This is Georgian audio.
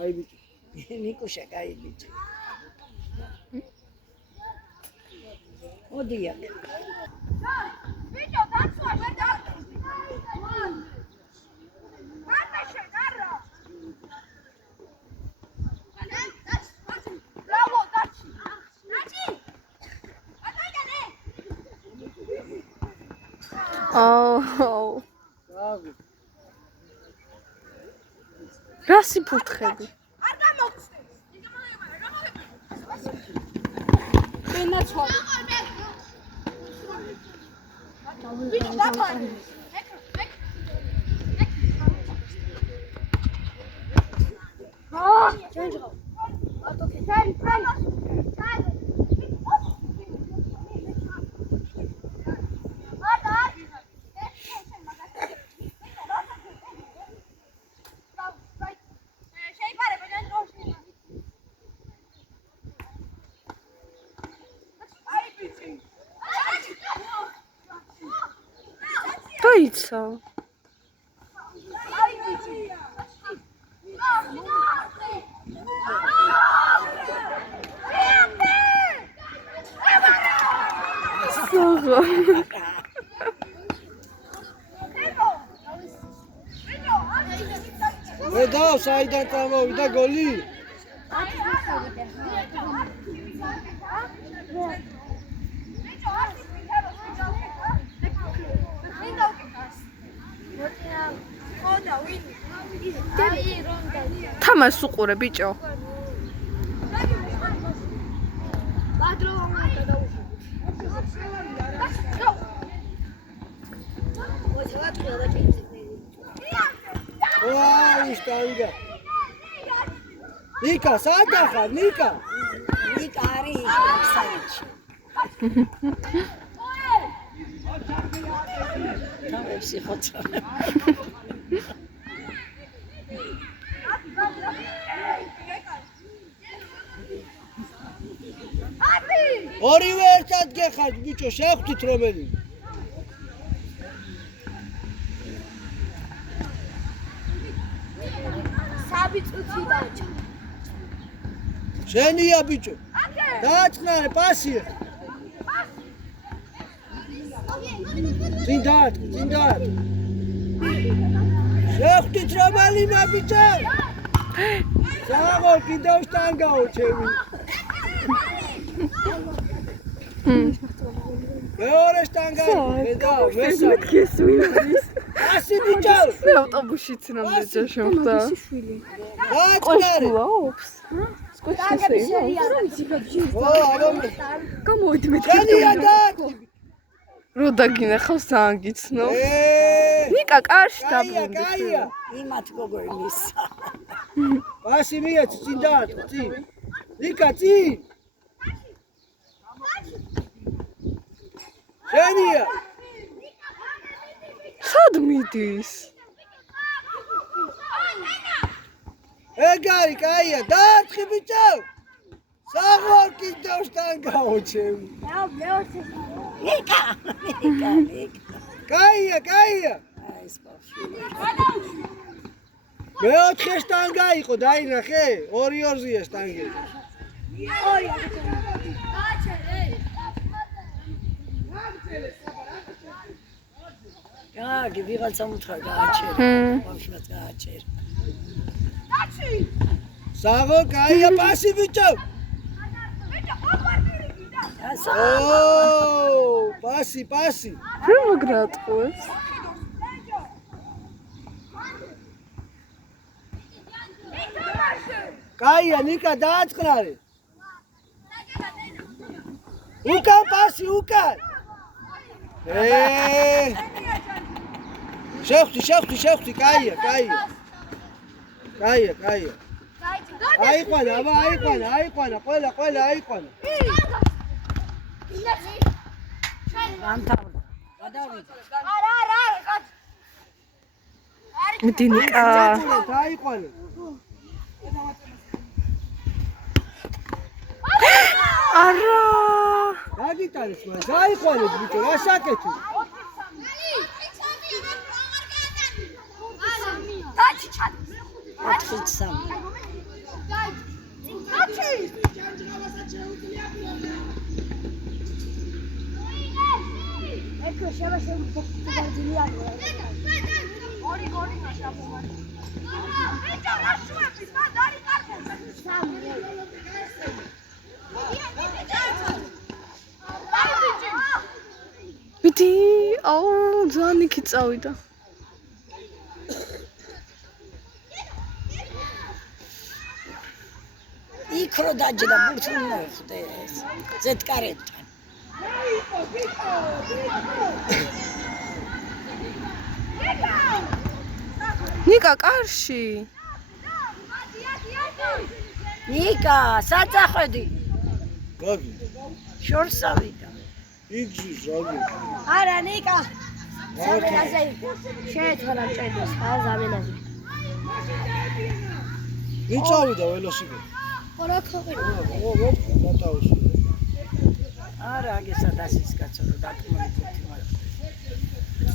აი ბიჭო. ნიკუშა კაი ბიჭი. ოდია. ბიჭო დაცვა შედა. მარტა შეგარა. ბრავო დაჩი. დაჩი. ატაგანე. Oh. ბრავო. რასი ფუთხები? არ გამოგწდეს. ენაცვალე. ბიჭო დაფარე. დაიცა. და საიდან წამოვიდა გოლი? თამას უყურე ბიჭო. ვაი, შტანგა. ნიკა, სადა ხარ, ნიკა? ნიკა არის საერთში. თავებში ხოცა. ორივე ერთად გეხართ ბიჭო, შეხვდით რომელი? საბი წუთი დაჭა. შენია ბიჭო. დააწყნარე პასია. წინ დაატ. შეხვდით რომელი ბიჭო? საღო კიდევ შტანგაო ჩემი. მეორე შტანგა. და მესამე. ასი ბიჭო. ავტობუსში ცნობილი ჯაშოვდა. დააწყნარე. გამოვიდი მე. შენია დაატყი. რო დაგინახავს დაანგიცნო. ნიკა კარში დაბრუნდი. კაია. იმათ გოგოინის. პასი მიეც წინ დაატყი, წინ. ნიკა წინ. შენია. სად მიდის? ეგარი კაია, დაატყი ბიჭო. საღო კიდევ შტანგაო ჩემი. ნიკა. კაია. აი სპორტი. მეოთხე შტანგა იყო, დაინახე? 2-2-ია შტანგები. გაგი ვიღაცა უთხრა გააჩერე. ბავშვს გააჩერე. საღო კაია, პასი ბიჭო. ო, პასი. რა მოგრატყუეს? კაია, ნიკა დააწყნარე. უკან პასი, უკან. შეხვდი, კაია. აიყვანა, ყველა აიყვანა. განთავდა. გადავიდა. არა. მიდი ნიკა. აიყვანა. არა. დაგიტანეს მას, აიყვანეთ ბიჭო, რა საკეთე? მიდი, აუ, ძალიან იქით წავიდა. იქ რო დაჯდა ბურთი მოხდეს ზეთკარეთთან ნიკა კარში. ნიკა საწახვედი გაგი შორსავიდა იგზის ზაგი არა ნიკა ზამენაზე შეეცვალა ჭედეს ხა ზამენაზე იწავიდა ველოსიპედი არა ქოყირო ო მოტყვა ტაუს არა აგესა დასის კაცო დაკმული